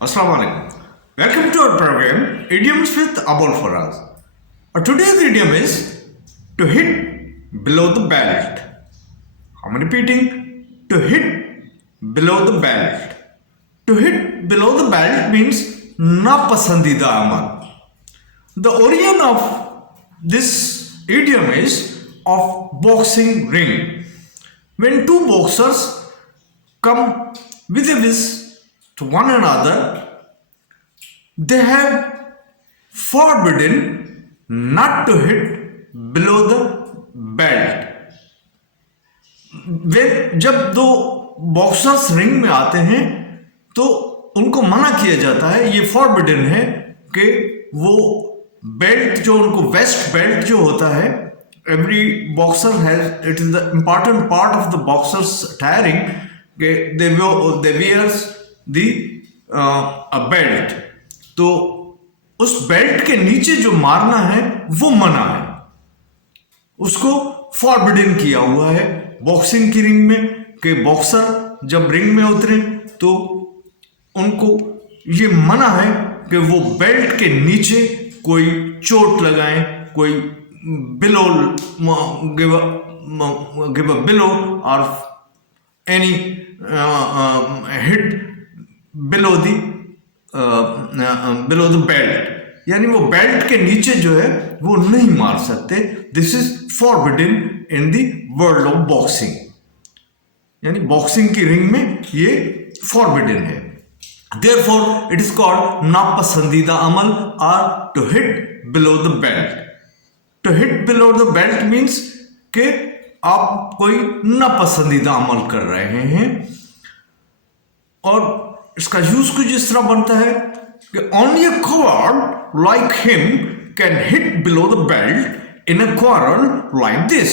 Assalamu alaikum. Welcome to our program Idioms with Abul Faraz. Today's idiom is to hit below the belt. I'm repeating, to hit below the belt. To hit below the belt means napasandida amal. The origin of this idiom is of boxing ring. When two boxers come vis-a-vis to one another, they have forbidden not to hit below the belt. वे जब दो boxers ring में आते हैं तो उनको मना किया जाता है, ये फॉरबिडन है कि वो बेल्ट जो उनको वेस्ट बेल्ट जो होता है, every boxer has, it is the important part of the boxer's attiring, they wears the belt. तो उस बेल्ट के नीचे जो मारना है वो मना है, उसको फॉरबिडन किया हुआ है बॉक्सिंग की रिंग में कि बॉक्सर जब रिंग में उतरे तो उनको ये मना है कि वो बेल्ट के नीचे कोई चोट लगाएं, कोई बिलो गिव अ बिलो और any hit below the belt, यानी वो बेल्ट के नीचे जो है वो नहीं मार सकते. This is forbidden in the world of boxing, यानी बॉक्सिंग की रिंग में ये फॉरबिडन है. देयरफॉर इट इज कॉल्ड नापसंदीदा अमल और to hit below the belt. To hit below the belt means कि आप कोई नापसंदीदा अमल कर रहे हैं, और इसका यूज कुछ इस तरह बनता है कि only a coward like him can hit below the belt in a quarrel like this.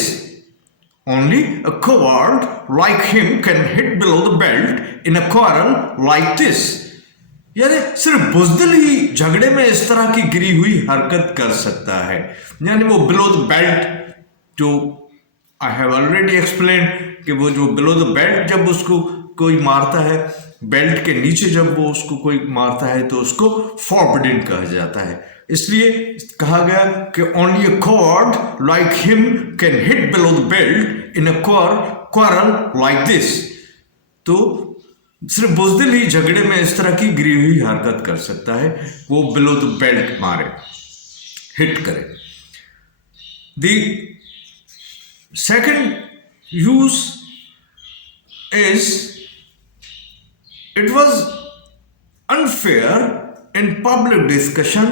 Only a coward like him can hit below the belt in a quarrel like this. यानी सिर्फ बुजदिल ही झगड़े में इस तरह की गिरी हुई हरकत कर सकता है, यानी वो बिलो द बेल्ट जो आई हैव ऑलरेडी एक्सप्लेन कि वो जो बिलो द बेल्ट जब उसको कोई मारता है, बेल्ट के नीचे जब वो उसको कोई मारता है तो उसको फॉरबिडन कहा जाता है. इसलिए कहा गया कि only a coward like him can hit below the belt in a quarrel like this. तो सिर्फ बुजदिल ही झगड़े में इस तरह की गिरी हुई हरकत कर सकता है, वो बिलो द बेल्ट मारे, हिट करे. The second use is it was unfair in public discussion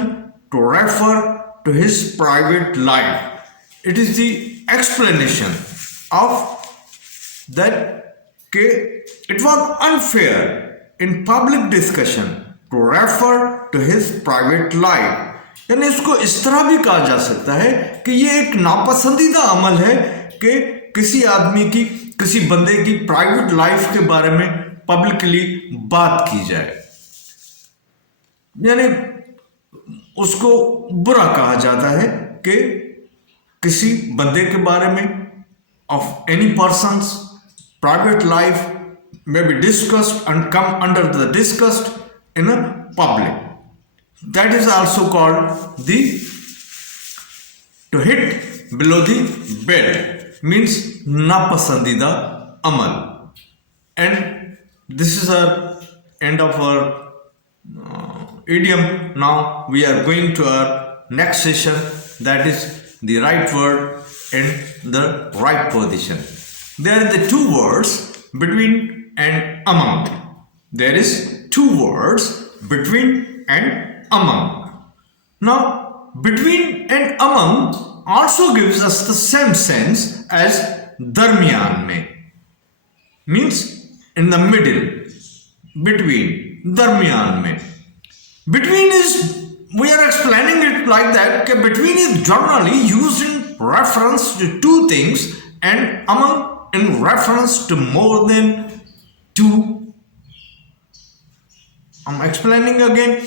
to refer to his private life. It is the explanation of that it was unfair in public discussion to refer to his private life. यानी इसको इस तरह भी कहा जा सकता है कि ये एक नापसंदीदा अमल है कि किसी आदमी की, किसी बंदे की प्राइवेट लाइफ के बारे में पब्लिकली बात की जाए, यानी उसको बुरा कहा जाता है कि किसी बंदे के बारे में of any persons private life may be discussed and come under the discussed in a public. That is also called the to hit below the belt, means napasandida amal. And this is our end of our idiom. Now we are going to our next session, that is the right word in the right position. There are the two words between and among. There is two words between and among. Now between and among also gives us the same sense as darmiyan mein, means in the middle, between, darmiyan mein. Between is, we are explaining it like that, that between is generally used in reference to two things and among in reference to more than two. I'm explaining again.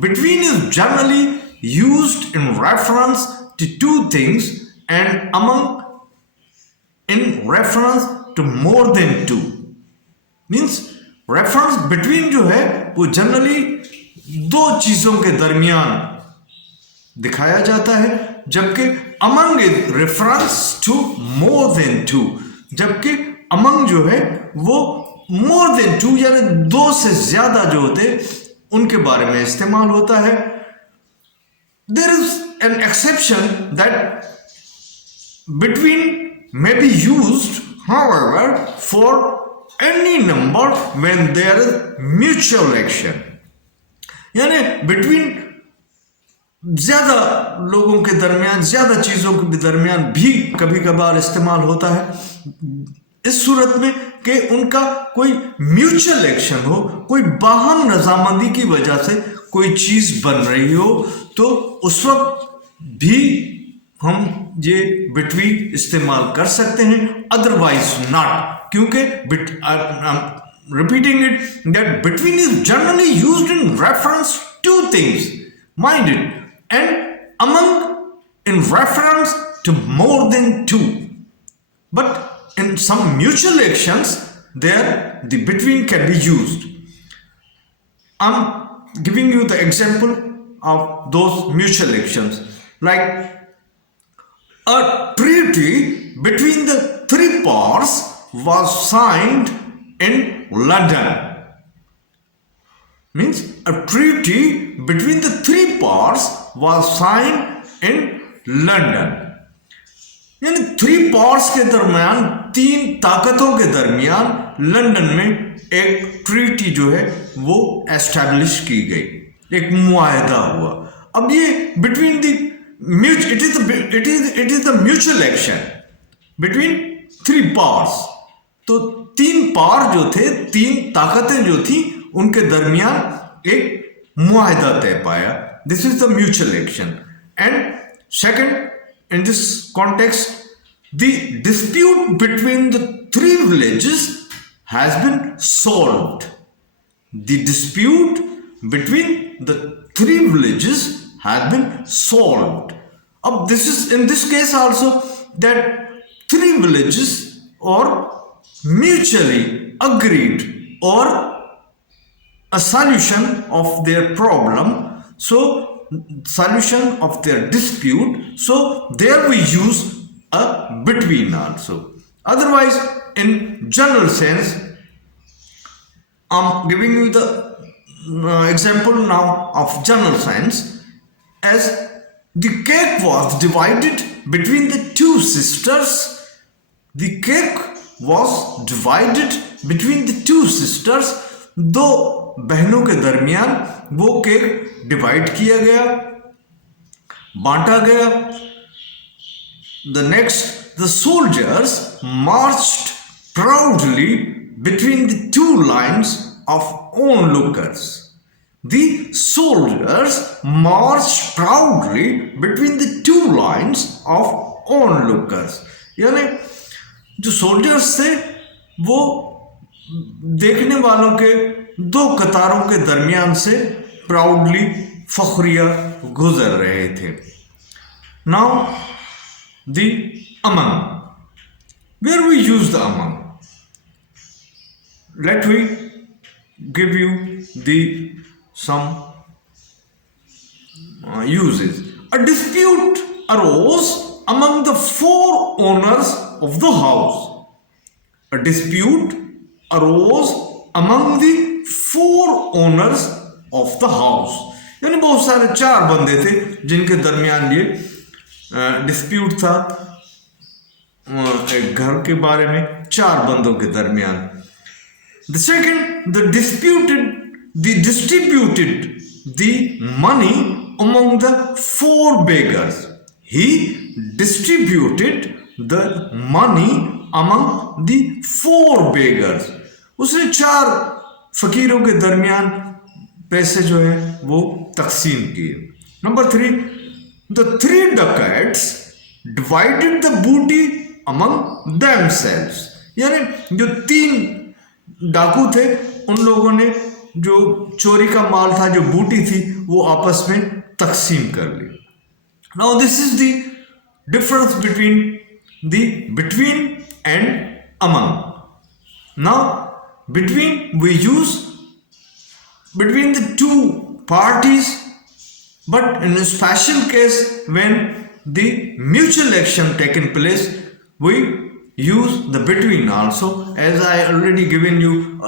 Between is generally used in reference to two things and among in reference to more than two. Means reference between जो है वो generally दो चीजों के दरमियान दिखाया जाता है, जबकि among is reference to more than two, जबकि अमंग जो है वो मोर देन टू यानी दो से ज्यादा जो होते उनके बारे में इस्तेमाल होता है. There is an exception that between may be used however for any number when there is mutual action. यानी between ज्यादा लोगों के दरमियान, ज्यादा चीजों के दरमियान भी कभी कभार इस्तेमाल होता है इस सूरत में कि उनका कोई म्यूचुअल एक्शन हो, कोई बाहम रजामंदी की वजह से कोई चीज बन रही हो, तो उस वक्त भी हम ये बिटवीन इस्तेमाल कर सकते हैं, अदरवाइज नॉट. क्योंकि repeating it that between is generally used in reference to things, mind it, and among in reference to more than two. But in some mutual actions there the between can be used. I am giving you the example of those mutual actions like a treaty between the three powers was signed in London. Means a treaty between the three powers was signed in London. यानी three powers के दरमियान, तीन ताकतों के दरमियान London में एक treaty जो है वो एस्टैब्लिश की गई, एक मुआहदा हुआ. अब ये between the it is the mutual action between three powers. तो तीन पावर जो थे, तीन ताकतें जो थी, उनके दरमियान एक मुआहदा तय पाया. This is the mutual action. And second, in this context, the dispute between the three villages has been solved. The dispute between the three villages has been solved. This is in this case also that three villages are mutually agreed or a solution of their problem, so solution of their dispute, so there we use a between also. Otherwise, in general sense, I'm giving you the example now of general sense. As the cake was divided between the two sisters, the cake was divided between the two sisters. दो बहनों के दरमियान वो cake divide किया गया, बांटा गया. The next, the soldiers marched proudly between the two lines of onlookers. The soldiers marched proudly between the two lines of onlookers. यानी जो सोल्जर्स थे वो देखने वालों के दो कतारों के दरमियान से प्राउडली फखरिया गुजर रहे थे. Now the among, where we use the among, let we give you the some uses. A dispute arose among the four owners of the house. A dispute arose among the four owners of the house. यानी बहुत सारे चार बंदे थे जिनके दरमियान ये dispute था एक घर के बारे में, चार बंदों के दरमियान. The second, they distributed the money among the four beggars. He distributed the money among the four beggars. उसने चार फकीरों के दरमियान पैसे जो है वो तकसीम किए. Number 3, the three dacoits divided the booty among themselves. यानी जो तीन डाकू थे उन लोगों ने जो चोरी का माल था, जो बूटी थी, वो आपस में तकसीम कर ली. Now this is the difference between and among. Now between we use between the two parties. But in a special case, when the mutual action taken place, we use the between also. As I already given you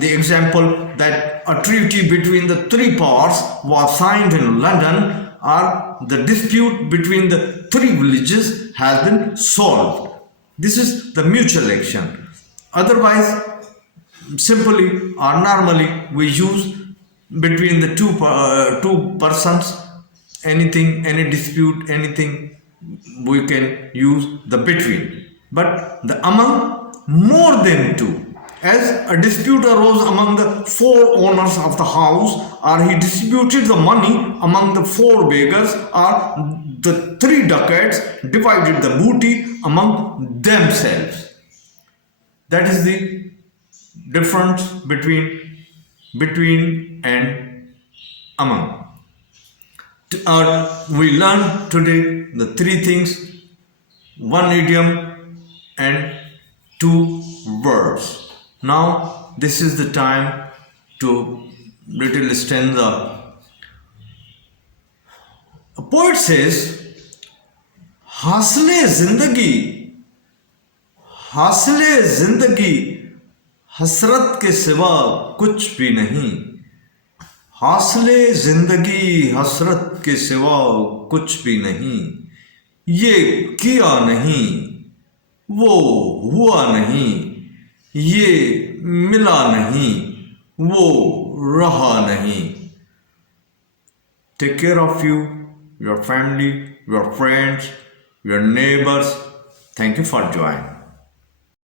the example that a treaty between the three powers was signed in London, or the dispute between the three villages has been solved. This is the mutual action. Otherwise, simply or normally we use between the two persons, anything, any dispute, anything, we can use the between. But the among, more than two, as a dispute arose among the four owners of the house, or he distributed the money among the four beggars, or the three dacoits divided the booty among themselves. That is the difference between and among. We learned today the three things: one idiom and two words. Now this is the time to little stanza. A poet says, "हासले जिंदगी, हासले जिंदगी, हसरत के सिवा कुछ भी नहीं। हासले जिंदगी हसरत के सिवा कुछ भी नहीं। ये किया नहीं, वो हुआ नहीं, ये मिला नहीं, वो रहा नहीं." Take care of you, your family, your friends, your neighbors. Thank you for joining.